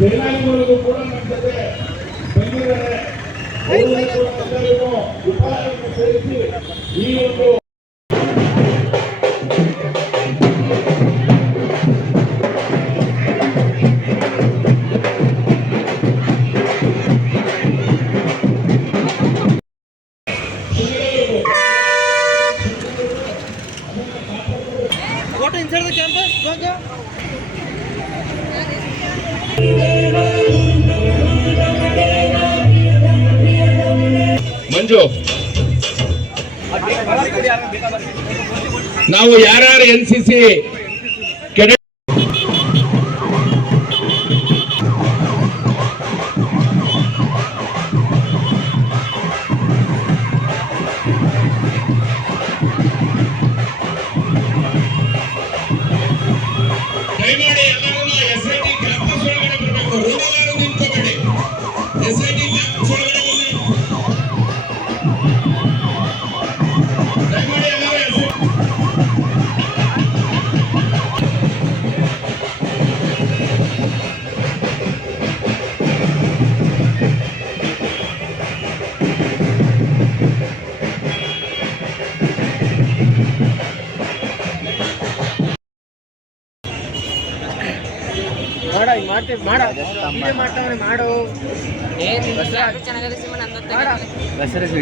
ಸೇನಾನಿಗಳಿಗೂ ಕೂಡ ನಮ್ಮ ಜೊತೆ ಬಂದಿದ್ದಾರೆ. ಅವರು ಕೂಡ ಎಲ್ಲರಿಗೂ ಉಪಾಯವನ್ನು ಸೇರಿಸಿ ಈ ಒಂದು What inside the campus? ಮಂಜು, ನಾವು ಯಾರ್ಯಾರು NCC ಕೆಡೆಟ್ ದಯಮಾಡಿ ಎಲ್ಲರೂ SIT ಕ್ಯಾಂಪಸ್ ಒಳಗಡೆ ಬರಬೇಕು. ರೋಡಲ್ಲಾರು ನಿಂತ್ಕೋಬೇಡಿ. SIT ಕ್ಯಾಂಪಸ್ ಒಳಗಡೆ ಬನ್ನಿ.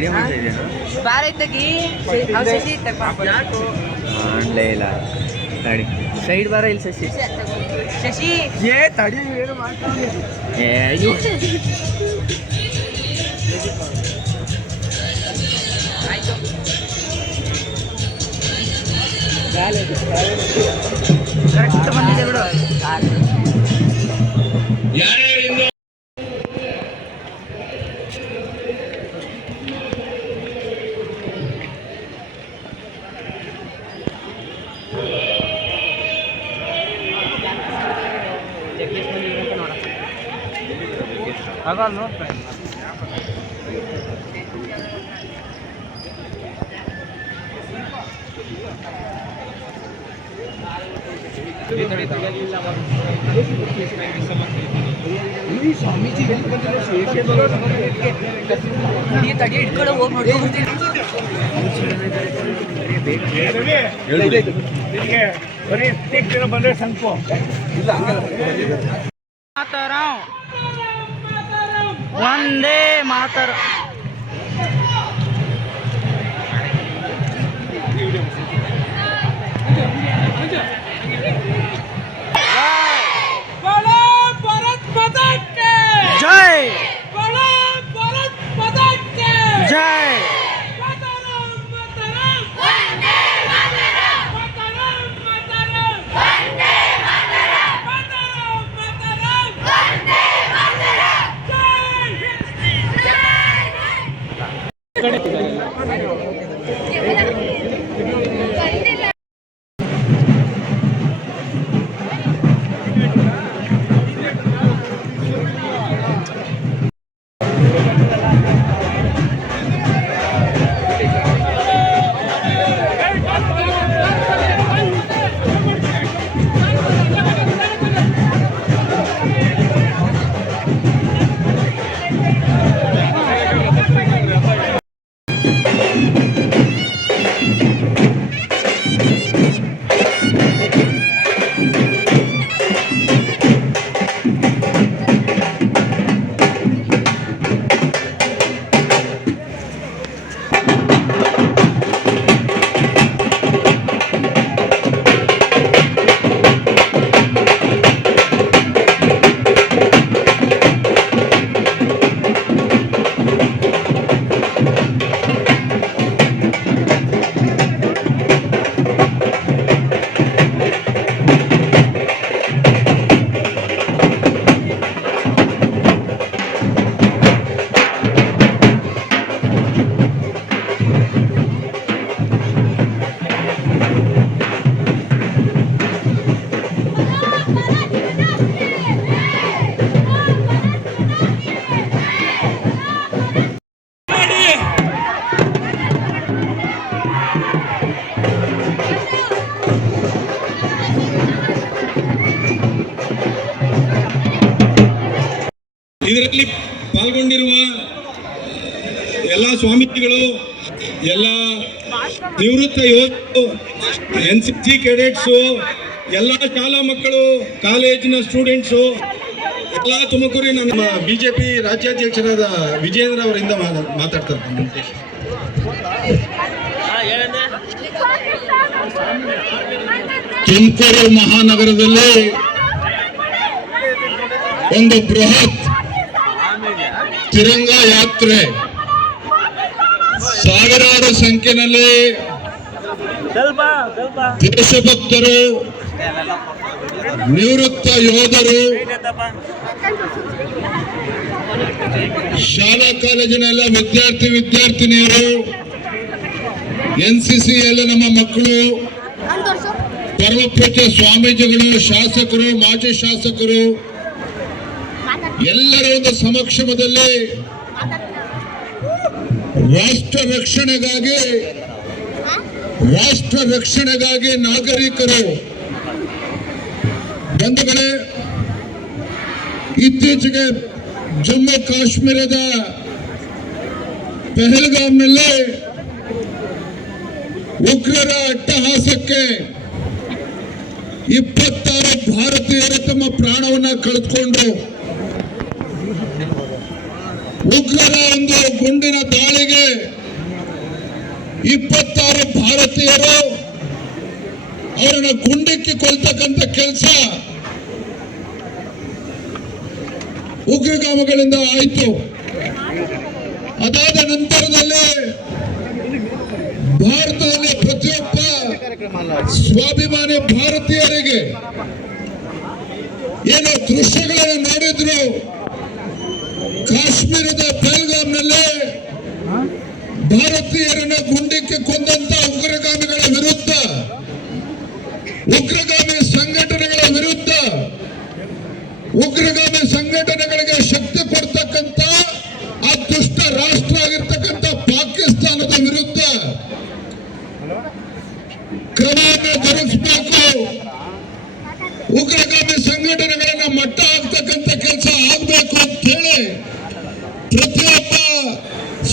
ದಯಮಾಡಿ ಎಲ್ಲರೂ ಸೈಡ್ ಬಾರ ಇಲ್ಲಿ ಶಶಿ ಶಶಿ ಏ ತಡಿ ಏನು ಮಾಡ್ತಾನೆ ಕರೆಕ್ಟ್ ಬಂದಿದೆ ಬಿಡು. ಯಾರ್ಯಾರಿಂದ ಸ್ವಾಮೀಜಿ ಇಟ್ಕೊಂಡು ಹೋಗಿ ನೋಡಿ ಬಂದ್ರೆ ಸಂಕೋ ಒಂದೇ ಮಾತರ जय जय ಎಲ್ಲ ನಿವೃತ್ತ ಯೋಧರು, NCC ಕೆಡೆಟ್ಸು, ಎಲ್ಲ ಶಾಲಾ ಮಕ್ಕಳು, ಕಾಲೇಜಿನ ಸ್ಟೂಡೆಂಟ್ಸು, ಎಲ್ಲ ತುಮಕೂರಿನ ನಮ್ಮ ಬಿಜೆಪಿ ರಾಜ್ಯಾಧ್ಯಕ್ಷರಾದ ವಿಜೇಂದ್ರ ಅವರಿಂದ ಮಾತಾಡ್ತಾರೆ. ತುಮಕೂರು ಮಹಾನಗರದಲ್ಲಿ ಒಂದು ಬೃಹತ್ ತಿರಂಗ ಯಾತ್ರೆ, ಸಾವಿರಾರು ಸಂಖ್ಯೆಯಲ್ಲಿ ದೇಶಭಕ್ತರು, ನಿವೃತ್ತ ಯೋಧರು, ಶಾಲಾ ಕಾಲೇಜಿನ ಎಲ್ಲ ವಿದ್ಯಾರ್ಥಿನಿಯರು, NCC ಎಲ್ಲ ನಮ್ಮ ಮಕ್ಕಳು, ಪರಮಪೂಜ್ಯ ಸ್ವಾಮೀಜಿಗಳು, ಶಾಸಕರು, ಮಾಜಿ ಶಾಸಕರು ಎಲ್ಲರ ಒಂದು ಸಮಕ್ಷಮದಲ್ಲಿ ರಾಷ್ಟ್ರ ರಕ್ಷಣೆಗಾಗಿ ನಾಗರಿಕರು ಬಂಧುಗಳೇ, ಇತ್ತೀಚೆಗೆ ಜಮ್ಮು ಕಾಶ್ಮೀರದ ಪಹಲ್ಗಾಮ್ನಲ್ಲಿ ಉಗ್ರರ ಅಟ್ಟಹಾಸಕ್ಕೆ 26 ಭಾರತೀಯರು ತಮ್ಮ ಪ್ರಾಣವನ್ನ ಕಳೆದುಕೊಂಡ್ರು. ಉಗ್ರರ ಒಂದು ಗುಂಡಿನ ದಾಳಿಗೆ 26 ಭಾರತೀಯರು ಅವರನ್ನ ಗುಂಡಿಕ್ಕಿ ಕೊಲ್ತಕ್ಕಂಥ ಕೆಲಸ ಉಗ್ರಗಾಮಿಗಳಿಂದ ಆಯಿತು. ಅದಾದ ನಂತರದಲ್ಲಿ ಭಾರತದಲ್ಲಿ ಪ್ರತಿಯೊಬ್ಬ ಸ್ವಾಭಿಮಾನಿ ಭಾರತೀಯರಿಗೆ ಏನೋ ದೃಶ್ಯಗಳನ್ನು ನೋಡಿದ್ರು. ಕಾಶ್ಮೀರದ ಪಹಲ್ಗಾಮ್ನಲ್ಲಿ ಭಾರತೀಯರನ್ನ ಗುಂಡಿಕ್ಕಿ ಕೊಂದಂತ ಉಗ್ರಗಾಮಿಗಳ ವಿರುದ್ಧ, ಉಗ್ರಗಾಮಿ ಸಂಘಟನೆಗಳ ವಿರುದ್ಧ, ಉಗ್ರಗಾಮಿ ಸಂಘಟನೆಗಳಿಗೆ ಶಕ್ತಿ ಕೊಡ್ತಕ್ಕಂಥ ಆ ದುಷ್ಟ ರಾಷ್ಟ್ರ ಆಗಿರ್ತಕ್ಕಂಥ ಪಾಕಿಸ್ತಾನದ ವಿರುದ್ಧ ಕ್ರಮವನ್ನು ಜರುಗಿಸಬೇಕು. ಉಗ್ರಗಾಮಿ ಸಂಘಟನೆಗಳನ್ನ ಮಟ್ಟ ಹಾಕ್ತಕ್ಕಂಥ ಕೆಲಸ ಆಗಬೇಕು ಅಂತ ಹೇಳಿ ಪ್ರತಿಯೊಬ್ಬ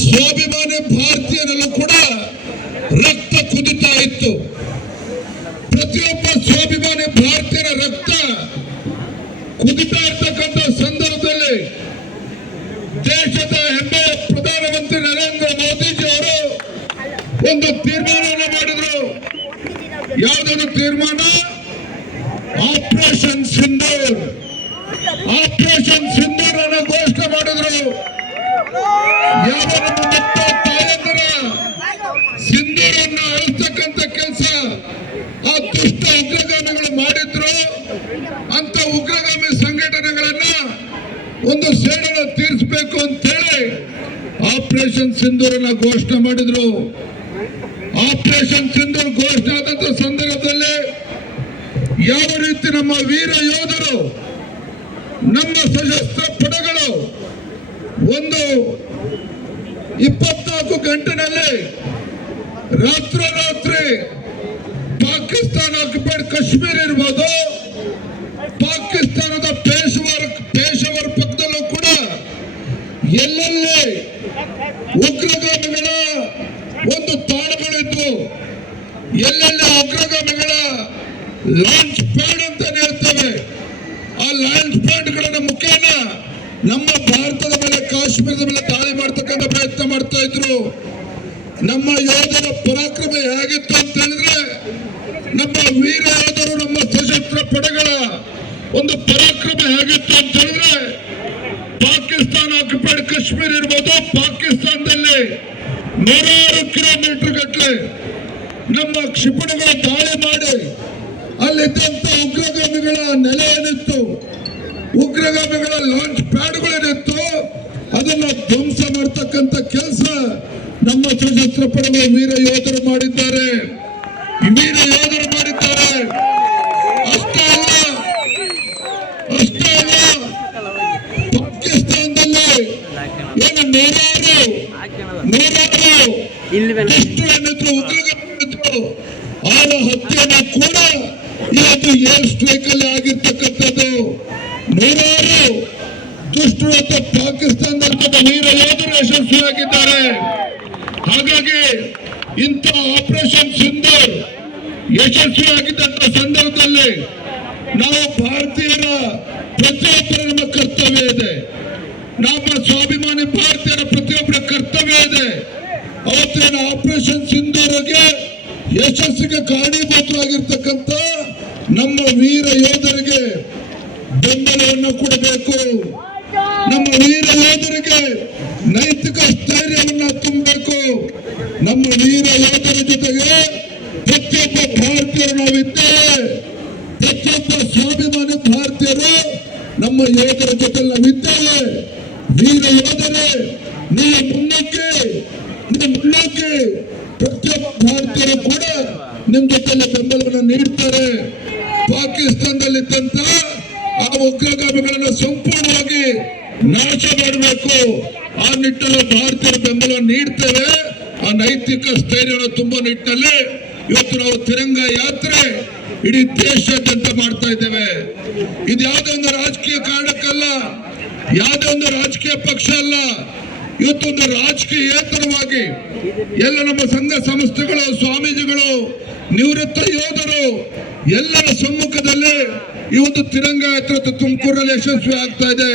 ಸ್ವಾಭಿಮಾನಿ ಭಾರತೀಯರಲ್ಲೂ ಕೂಡ ರಕ್ತ ಕುದಿತಾ ಇತ್ತು. ಪ್ರತಿಯೊಬ್ಬ ಸ್ವಾಭಿಮಾನಿ ಭಾರತೀಯರ ರಕ್ತ ಕುದಿತಾ ಇರ್ತಕ್ಕಂಥ ಸಂದರ್ಭದಲ್ಲಿ ದೇಶದ ಹೆಮ್ಮೆಯ ಪ್ರಧಾನಮಂತ್ರಿ ನರೇಂದ್ರ ಮೋದಿಜಿ ಅವರು ಒಂದು ತೀರ್ಮಾನವನ್ನು ಮಾಡಿದ್ರು. ಯಾವುದೊಂದು ತೀರ್ಮಾನ? ಆಪರೇಷನ್ ಸಿಂಧೂರ್. ಆಪರೇಷನ್ ಸಿಂಧೂರ್ ಅನ್ನು ಘೋಷಣೆ ಮಾಡಿದ್ರು. ಯಾವ ತಾಯಂದಿರ ಸಿಂಧೂರನ್ನು ಅಳಿಸ್ತಕ್ಕಂಥ ಕೆಲಸ ಆ ದುಷ್ಟ ಉಗ್ರಗಾಮಿಗಳು ಮಾಡಿದ್ರು. ಅಂತ ಉಗ್ರಗಾಮಿ ಸಂಘಟನೆಗಳನ್ನ ಒಂದು ಸೇಡನ್ನು ತೀರಿಸಬೇಕು ಅಂತ ಹೇಳಿ ಆಪರೇಷನ್ ಸಿಂಧೂರನ್ನ ಘೋಷಣೆ ಮಾಡಿದ್ರು. ಆಪರೇಷನ್ ಸಿಂಧೂರ್ ಘೋಷಣೆ ಆದಂತ ಸಂದರ್ಭದಲ್ಲಿ ಯಾವ ರೀತಿ ನಮ್ಮ ವೀರ ಯೋಧರು, ನಮ್ಮ ಸಶಸ್ತ್ರ ಪಡೆಗಳು ಒಂದು 24 ಗಂಟೆನಲ್ಲಿ ರಾತ್ರಿ ಪಾಕಿಸ್ತಾನ ಆಕ್ಯುಪೈಡ್ ಕಾಶ್ಮೀರ ಇರ್ಬೋದು, ಪಾಕಿಸ್ತಾನದ ಪೇಶವರ್ ಪಕ್ಕದಲ್ಲೂ ಕೂಡ ಎಲ್ಲೆಲ್ಲಿ ಉಗ್ರಗಾಮಿಗಳ ಒಂದು ತಾಣಗಳಿದ್ದು, ಎಲ್ಲೆಲ್ಲಿ ಉಗ್ರಗಾಮಿಗಳ ಲಾಂಚ್ ಪ್ಯಾಡ್ ಅಂತ ಹೇಳ್ತೇವೆ, ಆ ಲಾಂಚ್ ಪ್ಯಾಡ್ಗಳ ಮುಖೇನ ನಮ್ಮ ಭಾರತದ ಮೇಲೆ, ಕಾಶ್ಮೀರದ ಮೇಲೆ ದಾಳಿ ಮಾಡ್ತಕ್ಕಂಥ ಪ್ರಯತ್ನ ಮಾಡ್ತಾ ಇದ್ರು. ನಮ್ಮ ಯೋಧರ ಪರಾಕ್ರಮ ಹೇಗಿತ್ತು ಅಂತ ಹೇಳಿದ್ರೆ, ನಮ್ಮ ವೀರ ಯೋಧರು, ನಮ್ಮ ಸಶಸ್ತ್ರ ಪಡೆಗಳ ಒಂದು ಪರಾಕ್ರಮ ಹೇಗಿತ್ತು ಅಂತ ಹೇಳಿದ್ರೆ, ಪಾಕಿಸ್ತಾನ ಆಕ್ಯುಪೈಡ್ ಕಾಶ್ಮೀರ ಇರ್ಬೋದು, ಪಾಕಿಸ್ತಾನದಲ್ಲಿ 100 ಕಿಲೋಮೀಟರ್ ಗಟ್ಟಲೆ ನಮ್ಮ ಕ್ಷಿಪಣಿಗಳ ದಾಳಿ ಮಾಡಿ ಅಲ್ಲಿದ್ದಂತ ಉಗ್ರಗಾಮಿಗಳ ನೆಲೆ ಏನಿತ್ತು, ಉಗ್ರಗಾಮಿಗಳ ಲಾಂಚ್ ಪ್ಯಾಡ್ಗಳೇನಿತ್ತು, ಅದನ್ನ ಧ್ವಂಸ ಮಾಡ್ತಕ್ಕಂಥ ಕೆಲಸ ನಮ್ಮ ಸಶಸ್ತ್ರ ಪಡೆಗಳ ವೀರ ಯೋಧರು ಮಾಡಿದ್ದಾರೆ. ಅಷ್ಟೇ ಅಲ್ಲ, ಪಾಕಿಸ್ತಾನದಲ್ಲಿ ಏನು ನೂರಾರು ದುಷ್ಟರನ್ನಿದ್ರು, ಉಗ್ರಗಾಮಿದ್ರು, ಅವರ ಹತ್ಯೆಯನ್ನು ಕೂಡ ಇವತ್ತು ಏರ್ ಸ್ಟ್ರೈಕ್ ಅಲ್ಲಿ ಆಗಿರ್ತಕ್ಕಂಥದ್ದು. ನೂರಾರು ದುಷ್ಟರು ಪಾಕಿಸ್ತಾನದಲ್ಲಿ ವೀರ ಯೋಧರು ಯಶಸ್ವಿಯಾಗಿದ್ದಾರೆ. ಹಾಗಾಗಿ ಇಂಥ ಆಪರೇಷನ್ ಸಿಂಧೂರ್ ಯಶಸ್ವಿಯಾಗಿದ್ದಂತ ಸಂದರ್ಭದಲ್ಲಿ ನಾವು ಭಾರತೀಯರ ಪ್ರತಿಯೊಬ್ಬರ ನಮ್ಮ ಕರ್ತವ್ಯ ಇದೆ, ನಮ್ಮ ಸ್ವಾಭಿಮಾನಿ ಭಾರತೀಯರ ಪ್ರತಿಯೊಬ್ಬರ ಕರ್ತವ್ಯ ಇದೆ. ಅವತ್ತೇನು ಆಪರೇಷನ್ ಸಿಂಧೂರಿಗೆ ಯಶಸ್ಸಿಗೆ ಕಾರಣೀಭೂತರಾಗಿರ್ತಕ್ಕಂಥ ನಮ್ಮ ವೀರ ಯೋಧರಿಗೆ ಬೆಂಬಲವನ್ನು ಕೊಡಬೇಕು. ನಮ್ಮ ವೀರ ಯೋಧರಿಗೆ ನೈತಿಕ ಸ್ಥೈರ್ಯವನ್ನು ತುಂಬಬೇಕು. ನಮ್ಮ ವೀರ ಯೋಧರ ಜೊತೆಗೆ ಪ್ರತಿಯೊಬ್ಬ ಭಾರತೀಯರು ನಾವಿದ್ದೇವೆ. ಪ್ರತಿಯೊಬ್ಬ ಸ್ವಾಭಿಮಾನಿ ಭಾರತೀಯರು ನಮ್ಮ ಯೋಧರ ಜೊತೆ ನಾವಿದ್ದೇವೆ. ವೀರ ಯೋಧರೇ, ನೀವು ಮುನ್ನಕ್ಕೆ ಪ್ರತಿಯೊಬ್ಬ ಭಾರತೀಯರು ಕೂಡ ನಿಮ್ ಜೊತೆಲ್ಲ ಬೆಂಬಲವನ್ನು ನೀಡ್ತಾರೆ. ಪಾಕಿಸ್ತಾನದಲ್ಲಿದ್ದಂತ ಆ ಉಗ್ರಗಾಮಿಗಳನ್ನ ಸಂಪೂರ್ಣವಾಗಿ ನಾಶ ಮಾಡಬೇಕು. ಆ ನಿಟ್ಟಿನಲ್ಲಿ ಭಾರತೀಯರ ಬೆಂಬಲ ನೀಡ್ತೇವೆ. ಆ ನೈತಿಕ ಸ್ಥೈರ್ಯವನ್ನು ತುಂಬಾ ನಿಟ್ಟಿನಲ್ಲಿ ಇವತ್ತು ನಾವು ತಿರಂಗ ಯಾತ್ರೆ ಇಡೀ ದೇಶಾದ್ಯಂತ ಮಾಡ್ತಾ ಇದ್ದೇವೆ. ಇದು ಯಾವುದೇ ಒಂದು ರಾಜಕೀಯ ಕಾರಣಕ್ಕಲ್ಲ, ಯಾವುದೇ ಒಂದು ರಾಜಕೀಯ ಪಕ್ಷ ಅಲ್ಲ. ಇವತ್ತೊಂದು ರಾಜಕೀಯೇತರವಾಗಿ ಎಲ್ಲ ನಮ್ಮ ಸಂಘ ಸಂಸ್ಥೆಗಳು, ಸ್ವಾಮೀಜಿಗಳು, ನಿವೃತ್ತ ಯೋಧರು ಎಲ್ಲರ ಸಮ್ಮುಖದಲ್ಲಿ ಈ ಒಂದು ತಿರಂಗ ಯಾತ್ರೆ ತುಮಕೂರಲ್ಲಿ ಯಶಸ್ವಿ ಆಗ್ತಾ ಇದೆ.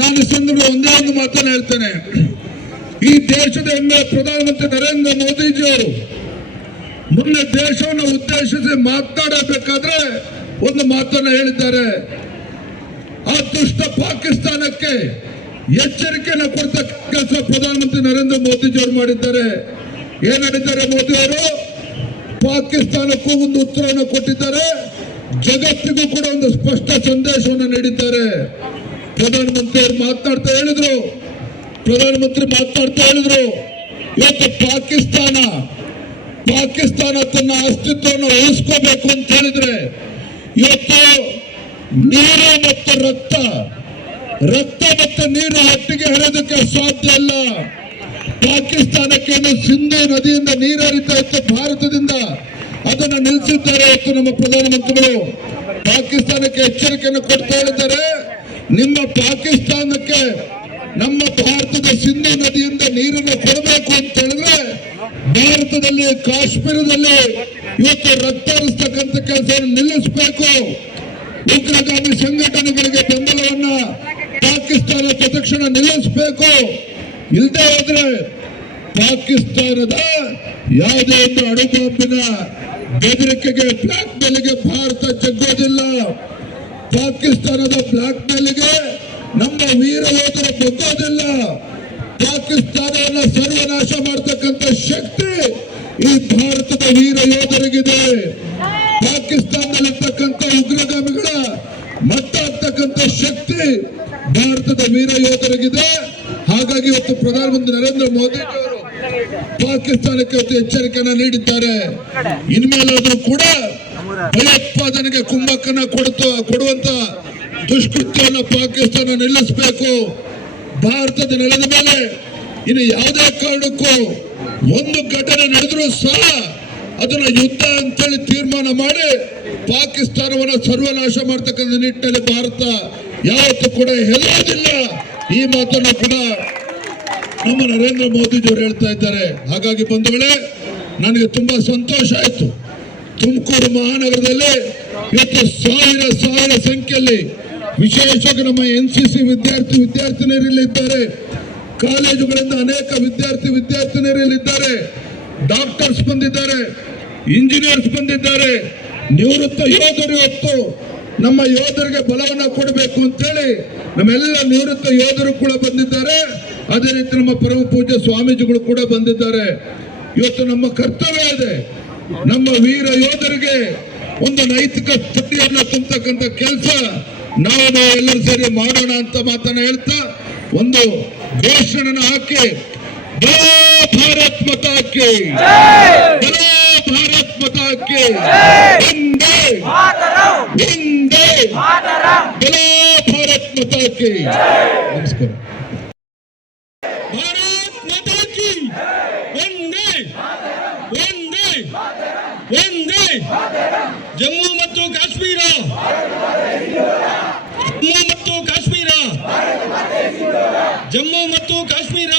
ನಾನು ಈ ಸಂದರ್ಭ ಒಂದೇ ಒಂದು ಮಾತನ್ನು ಹೇಳ್ತೇನೆ. ಈ ದೇಶದ ಹೆಮ್ಮೆಯ ಪ್ರಧಾನಮಂತ್ರಿ ನರೇಂದ್ರ ಮೋದಿಜಿಯವರು ಮೊನ್ನೆ ದೇಶವನ್ನು ಉದ್ದೇಶಿಸಿ ಮಾತನಾಡಬೇಕಾದ್ರೆ ಒಂದು ಮಾತನ್ನು ಹೇಳಿದ್ದಾರೆ. ಆ ದುಷ್ಟ ಪಾಕಿಸ್ತಾನಕ್ಕೆ ಎಚ್ಚರಿಕೆಯನ್ನು ಕೊಡ್ತಕ್ಕ ಕೆಲಸ ಪ್ರಧಾನಮಂತ್ರಿ ನರೇಂದ್ರ ಮೋದಿಜಿಯವರು ಮಾಡಿದ್ದಾರೆ. ಏನ್ ಹೇಳಿದ್ದಾರೆ ಮೋದಿಯವರು? ಪಾಕಿಸ್ತಾನಕ್ಕೂ ಒಂದು ಉತ್ತರವನ್ನು ಕೊಟ್ಟಿದ್ದಾರೆ, ಜಗತ್ತಿಗೂ ಕೂಡ ಒಂದು ಸ್ಪಷ್ಟ ಸಂದೇಶವನ್ನು ನೀಡಿದ್ದಾರೆ. ಪ್ರಧಾನಮಂತ್ರಿ ಮಾತನಾಡ್ತಾ ಹೇಳಿದ್ರು ಇವತ್ತು ಪಾಕಿಸ್ತಾನ ತನ್ನ ಅಸ್ತಿತ್ವವನ್ನು ಉಳಿಸ್ಕೋಬೇಕು ಅಂತ ಹೇಳಿದ್ರೆ ಇವತ್ತು ನೀರು ಮತ್ತು ರಕ್ತ ಮತ್ತು ನೀರು ಒಟ್ಟಿಗೆ ಹರಿಯೋದಕ್ಕೆ ಸಾಧ್ಯ ಇಲ್ಲ. ಪಾಕಿಸ್ತಾನಕ್ಕೆ ಸಿಂಧೂ ನದಿಯಿಂದ ನೀರು ಹರಿತಾ ಇತ್ತು ಭಾರತದಿಂದ, ಅದನ್ನು ನಿಲ್ಲಿಸಿದ್ದಾರೆ. ಇವತ್ತು ನಮ್ಮ ಪ್ರಧಾನಮಂತ್ರಿಗಳು ಪಾಕಿಸ್ತಾನಕ್ಕೆ ಎಚ್ಚರಿಕೆಯನ್ನು ಕೊಡ್ತಾ ಹೇಳಿದ್ದಾರೆ. ನಿಮ್ಮ ಪಾಕಿಸ್ತಾನಕ್ಕೆ ನಮ್ಮ ಭಾರತದ ಸಿಂಧೂ ನದಿಯಿಂದ ನೀರನ್ನು ಕೊಡಬೇಕು ಅಂತ ಹೇಳಿದ್ರೆ ಭಾರತದಲ್ಲಿ ಕಾಶ್ಮೀರದಲ್ಲಿ ಇವತ್ತು ರಕ್ತ ಹರಿಸ್ತಕ್ಕಂಥ ಕೆಲಸವನ್ನು ನಿಲ್ಲಿಸಬೇಕು. ಉಗ್ರಗಾಮಿ ಸಂಘಟನೆಗಳಿಗೆ ಬೆಂಬಲವನ್ನ ಪಾಕಿಸ್ತಾನ ತಕ್ಷಣ ನಿಲ್ಲಿಸಬೇಕು. ಇಲ್ಲದೆ ಹೋದ್ರೆ ಪಾಕಿಸ್ತಾನದ ಯಾವುದೇ ಒಂದು ಅಣುಬಾಂಬಿನ ಬೆದರಿಕೆಗೆ, ಬ್ಲಾಕ್ ಮೇಲ್ಗೆ ಭಾರತ ಜಗ್ಗೋದಿಲ್ಲ. ಪಾಕಿಸ್ತಾನದ ಬ್ಲಾಕ್ ಮೇಲ್ಗೆ ನಮ್ಮ ವೀರ ಯೋಧರ ಬಗ್ಗೋದಿಲ್ಲ. ಪಾಕಿಸ್ತಾನವನ್ನ ಸರ್ವನಾಶ ಮಾಡತಕ್ಕಂಥ ಶಕ್ತಿ ಈ ಭಾರತದ ವೀರ ಯೋಧರಿಗಿದೆ. ಪಾಕಿಸ್ತಾನದಲ್ಲಿರ್ತಕ್ಕಂಥ ಉಗ್ರಗಾಮಿಗಳ ಮಟ್ಟಾಗ್ತಕ್ಕಂಥ ಶಕ್ತಿ ಭಾರತದ ವೀರ ಯೋಧರಿಗಿದೆ. ಹಾಗಾಗಿ ಇವತ್ತು ಪ್ರಧಾನಮಂತ್ರಿ ನರೇಂದ್ರ ಮೋದಿ ಅವರು ಪಾಕಿಸ್ತಾನಕ್ಕೆ ಇವತ್ತು ಎಚ್ಚರಿಕೆಯನ್ನು ನೀಡಿದ್ದಾರೆ. ಇನ್ಮೇಲಾದ್ರೂ ಕೂಡ ಭಯೋತ್ಪಾದನೆಗೆ ಕುಮ್ಮಕ್ಕನ್ನ ಕೊಡುವಂತ ದುಷ್ಕೃತ್ಯವನ್ನು ಪಾಕಿಸ್ತಾನ ನಿಲ್ಲಿಸಬೇಕು. ಭಾರತದ ನೆಲದ ಮೇಲೆ ಇನ್ನು ಯಾವುದೇ ಕಾರಣಕ್ಕೂ ಒಂದು ಘಟನೆ ನಡೆದರೂ ಸಹ ಅದನ್ನ ಯುದ್ಧ ಅಂತೇಳಿ ತೀರ್ಮಾನ ಮಾಡಿ ಪಾಕಿಸ್ತಾನವನ್ನು ಸರ್ವನಾಶ ಮಾಡ್ತಕ್ಕಂಥ ನಿಟ್ಟಿನಲ್ಲಿ ಭಾರತ ಯಾವತ್ತೂ ಕೂಡ ಹೆದರೋದಿಲ್ಲ. ಈ ಮಾತನ್ನು ಕೂಡ ನಮ್ಮ ನರೇಂದ್ರ ಮೋದಿಜಿಯವರು ಹೇಳ್ತಾ ಇದ್ದಾರೆ. ಹಾಗಾಗಿ ಬಂಧುಗಳೇ, ನನಗೆ ತುಂಬಾ ಸಂತೋಷ ಆಯಿತು. ತುಮಕೂರು ಮಹಾನಗರದಲ್ಲಿ ಇವತ್ತು ಸಾವಿರ ಸಂಖ್ಯೆಯಲ್ಲಿ ವಿಶೇಷವಾಗಿ ನಮ್ಮ NCC ವಿದ್ಯಾರ್ಥಿನಿಯರಿದ್ದಾರೆ, ಕಾಲೇಜುಗಳಿಂದ ಅನೇಕ ವಿದ್ಯಾರ್ಥಿನಿಯರಿದ್ದಾರೆ, ಡಾಕ್ಟರ್ಸ್ ಬಂದಿದ್ದಾರೆ, ಇಂಜಿನಿಯರ್ಸ್ ಬಂದಿದ್ದಾರೆ, ನಿವೃತ್ತ ಯೋಧರು. ಇವತ್ತು ನಮ್ಮ ಯೋಧರಿಗೆ ಬಲವನ್ನು ಕೊಡಬೇಕು ಅಂತೇಳಿ ನಮ್ಮೆಲ್ಲ ನಿವೃತ್ತ ಯೋಧರು ಕೂಡ ಬಂದಿದ್ದಾರೆ. ಅದೇ ರೀತಿ ನಮ್ಮ ಪರಮ ಪೂಜ್ಯ ಸ್ವಾಮೀಜಿಗಳು ಕೂಡ ಬಂದಿದ್ದಾರೆ. ಇವತ್ತು ನಮ್ಮ ಕರ್ತವ್ಯ ಇದೆ, ನಮ್ಮ ವೀರ ಯೋಧರಿಗೆ ಒಂದು ನೈತಿಕ ಸ್ಥಿತಿಯನ್ನು ತುಂಬತಕ್ಕಂಥ ಕೆಲಸ ನಾವು ಎಲ್ಲರೂ ಸೇರಿ ಮಾಡೋಣ ಅಂತ ಮಾತನ್ನ ಹೇಳ್ತಾ ಒಂದು ಘೋಷಣೆನ ಹಾಕಿ, ಬಲೋ ಭಾರತ್ ಮಾತಾ ಕಿ ಬಲೋ ಭಾರತ್ ಮಾತಾ ಕಿ ವಂದೇ ಬಲೋ ಭಾರತ್ ಮಾತಾ ಕಿ. ನಮಸ್ಕಾರ. ಭಾರತ್ ಮಾತಾ ಕಿ ವಂದೇ ಜಮ್ಮು ಮತ್ತು ಕಾಶ್ಮೀರ ಜಮ್ಮು ಮತ್ತು ಕಾಶ್ಮೀರ